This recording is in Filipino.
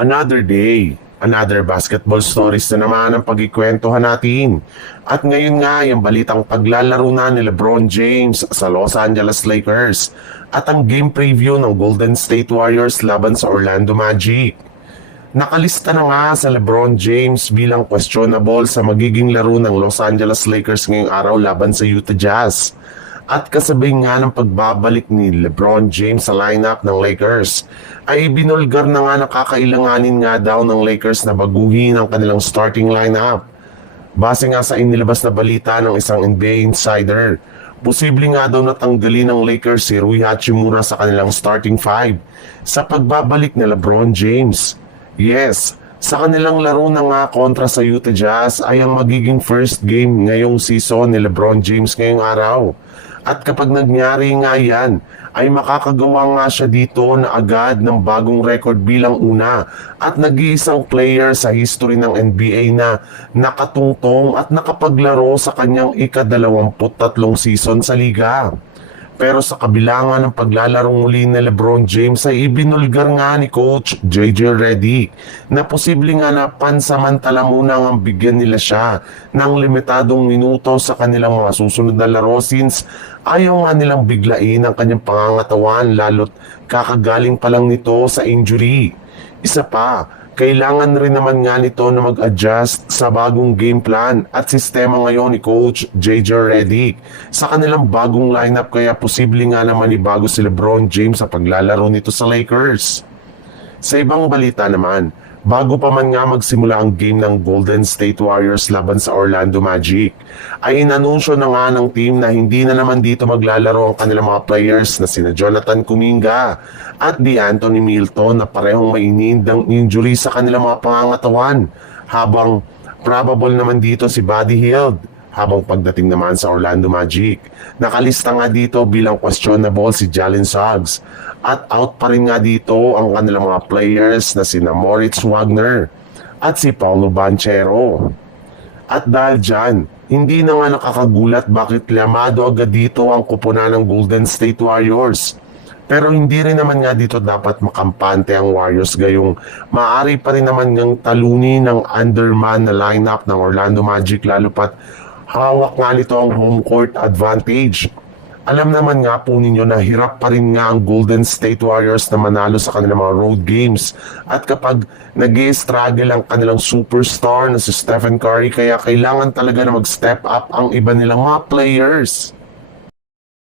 Another day, another basketball stories na naman ang pagkikwentuhan natin. At ngayon nga, yung balitang paglalaro na ni LeBron James sa Los Angeles Lakers at ang game preview ng Golden State Warriors laban sa Orlando Magic. Nakalista na nga sa LeBron James bilang questionable sa magiging laro ng Los Angeles Lakers ngayong araw laban sa Utah Jazz. At kasabay nga ng pagbabalik ni LeBron James sa lineup ng Lakers, ay binulgar na nga na kakailanganin nga daw ng Lakers na baguhin ang kanilang starting lineup. Base nga sa inilabas na balita ng isang NBA insider, posible nga daw natanggalin ng Lakers si Rui Hachimura sa kanilang starting five sa pagbabalik ni LeBron James. Yes, sa kanilang laro na nga kontra sa Utah Jazz ay ang magiging first game ngayong season ni LeBron James ngayong araw. At kapag nangyari nga yan, ay makakagawa nga siya dito na agad ng bagong record bilang una at nag-iisang player sa history ng NBA na nakatungtong at nakapaglaro sa kanyang ika-23 season sa liga. Pero sa kabila nga ng paglalarong muli ni LeBron James ay ibinulgar nga ni Coach JJ Redick na posible nga na pansamantala muna ang bigyan nila siya ng limitadong minuto sa kanilang mga susunod na laro since ayaw nga nilang biglain ang kanyang pangangatawan lalo't kakagaling pa lang nito sa injury. Isa pa, kailangan rin naman nga nito na mag-adjust sa bagong game plan at sistema ngayon ni Coach JJ Redick sa kanilang bagong lineup kaya posible nga naman ibago si LeBron James sa paglalaro nito sa Lakers. Sa ibang balita naman, bago pa man nga magsimula ang game ng Golden State Warriors laban sa Orlando Magic, ay inanunsyo na nga ng team na hindi na naman dito maglalaro ang kanilang mga players na sina Jonathan Kuminga at De'Anthony Milton na parehong mainid ng injury sa kanilang mga pangangatawan, habang probable naman dito si Buddy Hield. Habang pagdating naman sa Orlando Magic, nakalista nga dito bilang questionable si Jalen Suggs at out pa rin nga dito ang kanilang mga players na sina Moritz Wagner at si Paolo Banchero. At dahil dyan, hindi na nga nakakagulat bakit lamado agad dito ang kupunan ng Golden State Warriors. Pero hindi rin naman nga dito dapat makampante ang Warriors gayong maaari pa rin naman ngang talunin ng underman na lineup ng Orlando Magic lalo pat hawak nga nito ang home court advantage. Alam naman nga po ninyo na hirap pa rin nga ang Golden State Warriors na manalo sa kanilang mga road games. At kapag nag-i-struggle ang kanilang superstar na si Stephen Curry, kaya kailangan talaga na mag-step up ang iba nilang mga players.